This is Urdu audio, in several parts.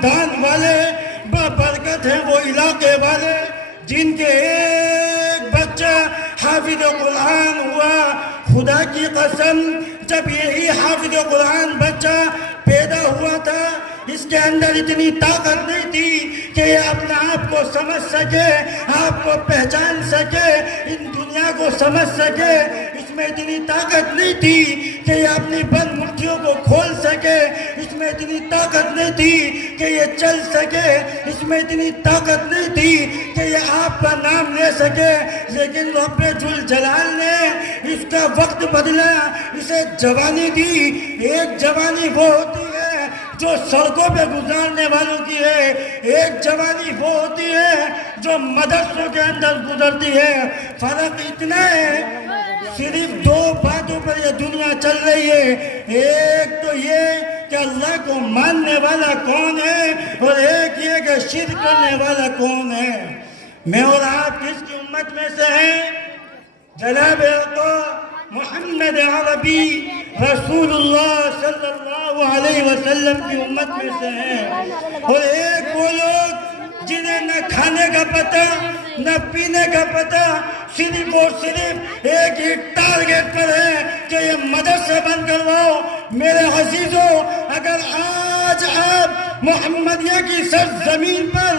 خاندان والے، بابرکت ہیں وہ علاقے والے جن کے ایک بچہ حافظ قرآن ہوا۔ خدا کی قسم، جب یہی حافظ قرآن بچہ پیدا ہوا تھا، اس کے اندر اتنی طاقت نہیں تھی کہ یہ اپنے آپ کو سمجھ سکے، آپ کو پہچان سکے، ان دنیا کو سمجھ سکے۔ اس میں اتنی طاقت نہیں تھی کہ یہ اپنی بند مٹھیوں کو کھول سکے، اس میں اتنی طاقت نہیں تھی کہ یہ چل سکے، اس میں اتنی طاقت نہیں تھی کہ یہ آپ کا نام لے سکے۔ لیکن رب ذوالجلال نے اس کا وقت بدلا، اسے جوانی دی۔ ایک جوانی وہ ہوتی ہے جو سڑکوں پہ گزارنے والوں کی ہے، ایک جوانی وہ ہوتی ہے جو مدرسوں کے اندر گزرتی ہے۔ فرق اتنا ہے، صرف دو باتوں پر یہ دنیا چل رہی ہے۔ ایک تو یہ کہ اللہ کو ماننے والا کون ہے، اور ایک یہ کہ شرک کرنے والا کون ہے۔ میں اور آپ کس کی امت میں سے ہیں؟ جناب محمد عربی رسول اللہ صلی اللہ علیہ وسلم کی امت میں سے ہیں۔ اور ایک وہ لوگ جنہیں نہ کھانے کا پتہ نہ پینے کا پتہ، صرف اور صرف ایک ہی ٹارگٹ پر ہے کہ یہ مدرسے بند کرواؤ۔ میرے عزیزوں، اگر آج آپ محمدیہ کی سرزمین پر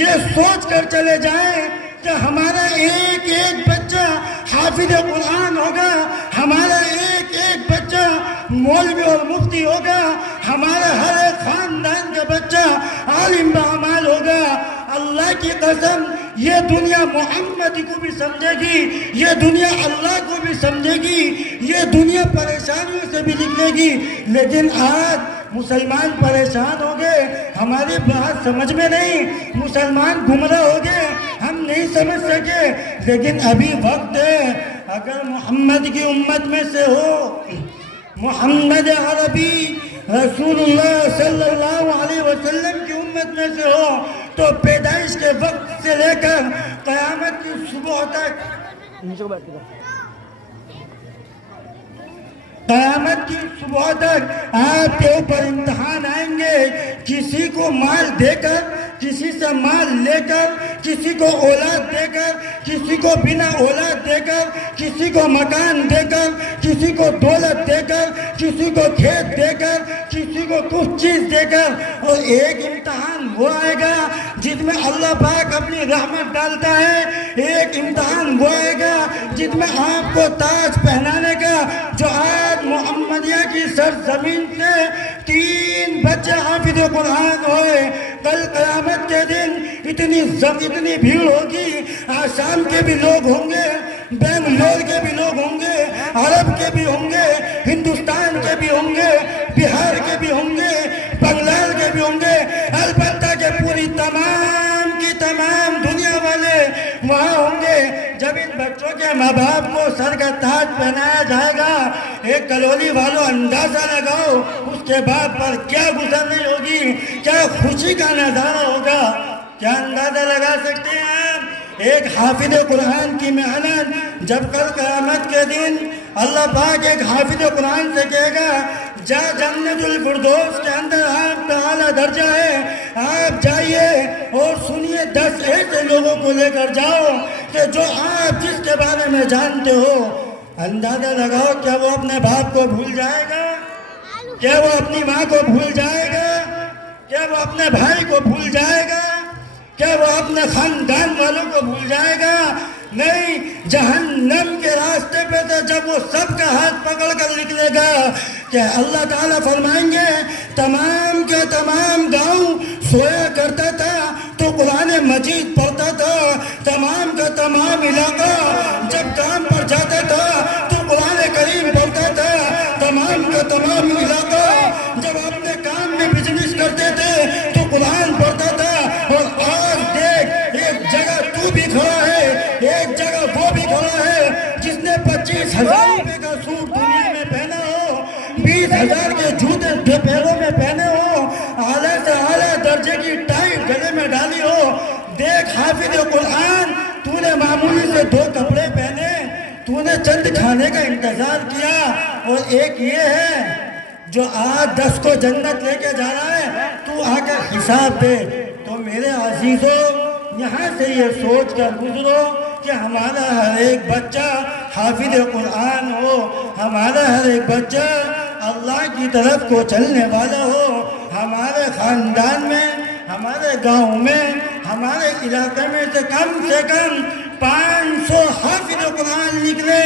یہ سوچ کر چلے جائیں کہ ہمارا ایک ایک بچہ حافظ قرآن ہوگا، ہمارا ایک ایک بچہ مولوی اور مفتی ہوگا، ہمارا ہر ایک خاندان کا بچہ عالم باعمال ہوگا، اللہ کی قسم یہ دنیا محمد کو بھی سمجھے گی، یہ دنیا اللہ کو بھی سمجھے گی، یہ دنیا پریشانیوں سے بھی نکلے گی۔ لیکن آج مسلمان پریشان ہو گئے، ہماری بات سمجھ میں نہیں، مسلمان گمراہ ہو گئے، ہم نہیں سمجھ سکے۔ لیکن ابھی وقت ہے، اگر محمد کی امت میں سے ہو، محمد عربی رسول اللہ صلی اللہ علیہ وسلم کی امت میں سے ہو، تو پیدائش کے وقت سے لے کر قیامت کی صبح تک، قیامت کی صبح تک آپ کے اوپر امتحان آئیں گے۔ کسی کو مال دے کر، کسی سے مال لے کر، کسی کو اولاد دے کر، کسی کو بنا اولاد دے کر، کسی کو مکان دے کر، کسی کو دولت دے کر، کسی کو کھیت دے کر، کسی کو کچھ چیز دے کر، اور ایک امتحان وہ آئے گا جس میں اللہ پاک اپنی رحمت ڈالتا ہے۔ ایک امتحان وہ آئے گا جس میں آپ کو تاج پہنانے کا، جو آج محمدیہ کی سرزمین سے 3 بچے حافظ قرآن ہوئے، کل قیامت کے دن اتنی بھیڑ ہوگی، آسام کے بھی لوگ ہوں گے، بنگلور کے بھی لوگ ہوں گے، عرب کے بھی ہوں گے، ہندوستان کے بھی ہوں گے، بہار کے بھی ہوں گے، بنگال کے بھی ہوں گے، البتہ کہ پوری تمام کی تمام دنیا والے وہاں ہوں گے۔ جب ان بچوں کے ماں باپ کو سر کا تاج پہنایا جائے گا، ایک کلولی والوں اندازہ لگاؤ اس کے باپ پر کیا گزرنی ہوگی، کیا خوشی کا نظارہ ہوگا، کیا اندازہ لگا سکتے ہیں آپ؟ ایک حافظ قرآن کی محنت، جب کل قیامت کے دن اللہ پاک ایک حافظ قرآن سے کہے گا، جا جنت الفردوس کے اندر آپ کا اعلیٰ درجہ ہے، آپ جائیے اور سنیے 10 ایسے لوگوں کو لے کر جاؤ کہ جو آپ جس کے بارے میں جانتے ہو۔ اندازہ لگاؤ، کیا وہ اپنے باپ کو بھول جائے گا؟ کیا وہ اپنی ماں کو بھول جائے گا؟ کیا وہ اپنے بھائی کو بھول جائے گا؟ کیا وہ اپنے خاندان والوں کو بھول جائے گا؟ نہیں، جہنم کے راستے پہ تو جب وہ سب کا ہاتھ پکڑ کر نکلے گا کہ اللہ تعالیٰ فرمائیں گے تمام کے تمام گاؤں سویا کرتا تھا تو قرآن مجید پڑھتا تھا، تمام کا تمام علاقہ جب کام پر جاتا تھا تو قرآن کریم پڑھتا تھا، تمام کا تمام علاقہ جب اپنے کام میں بزنس کرتے تھے تو قرآن پڑھتا تھا۔ اور آج دیکھ، ایک جگہ تو بھی کھڑا ہے، ایک جگہ وہ بھی کھڑا ہے جس نے 25,000 روپے کا سوٹ دنیا میں پہنا ہو، 20,000 کے جوتے پیروں میں پہنے ہو، اعلیٰ سے اعلیٰ درجے کی ٹائی گلے میں ڈالی ہو۔ دیکھ حافظ قرآن، تو نے معمولی سے 2 کپڑے پہنے، تو نے چند کھانے کا انتظار کیا، اور ایک یہ ہے جو آج 10 کو جنت لے کے جا رہا ہے تو آ کر حساب دے۔ تو میرے عزیزوں یہاں سے یہ سوچ کر گزرو کہ ہمارا ہر ایک بچہ حافظ قرآن ہو، ہمارا ہر ایک بچہ اللہ کی طرف کو چلنے والا ہو، ہمارے خاندان میں، ہمارے گاؤں میں، ہمارے علاقے میں سے کم 500 حافظ قرآن نکلے۔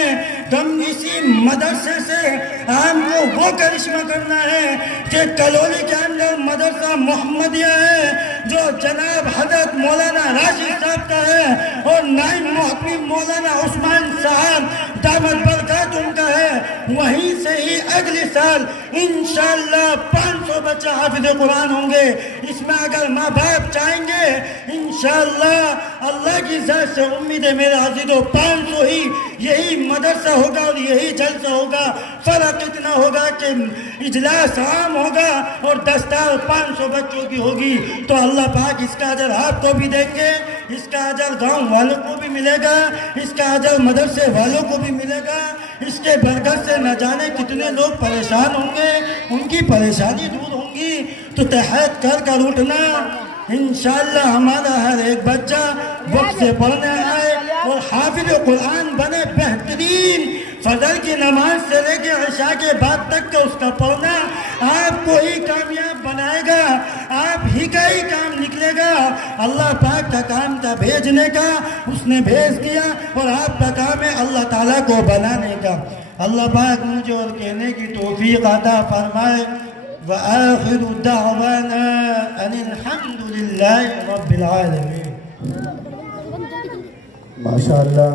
ہم اسی مدرسے سے ہم کو وہ کرشمہ کرنا ہے کہ کلولی کے اندر مدرسہ محمدیہ ہے جو جناب حضرت مولانا راشد صاحب کا ہے، اور نائب محتمم مولانا عثمان صاحب دامت برکات ان کا ہے۔ وہیں سے ہی اگلے سال انشاءاللہ 500 بچہ حافظ قرآن ہوں گے۔ اس میں اگر ماں باپ چاہیں گے انشاءاللہ اللہ کی ذات سے امید ہے میرے عزیزوں 500 ہی یہی مدرسہ ہوگا اور یہی جلسہ ہوگا۔ فرق اتنا ہوگا کہ اجلاس عام ہوگا اور دستار 500 بچوں کی ہوگی، تو اللہ پاک اس کا اجر آپ کو بھی دیں گے، اس کا اجر گاؤں والوں کو بھی ملے گا، اس کا اجر مدرسے والوں کو بھی ملے گا۔ اس کے برکت سے نہ جانے کتنے لوگ پریشان ہوں گے، ان کی پریشانی دور ہوں گی۔ تو تحت کر اٹھنا، انشاءاللہ ہمارا ہر ایک بچہ وقت سے پڑھنے آئے اور حافظ قرآن بنے بہترین۔ فجر کی نماز سے لے کے عشاء کے بعد تک کا اس کا پڑھنا آپ کو ہی کامیاب بنائے گا، آپ ہی کا ہی کام نکلے گا۔ اللہ پاک کا کام تھا بھیجنے کا، اس نے بھیج دیا، اور آپ کا کام ہے اللہ تعالیٰ کو بنانے کا۔ اللہ پاک مجھے اور کہنے کی توفیق عطا فرمائے۔ وآخر دعوانا ان الحمد للہ رب العالمین۔ ماشاءاللہ۔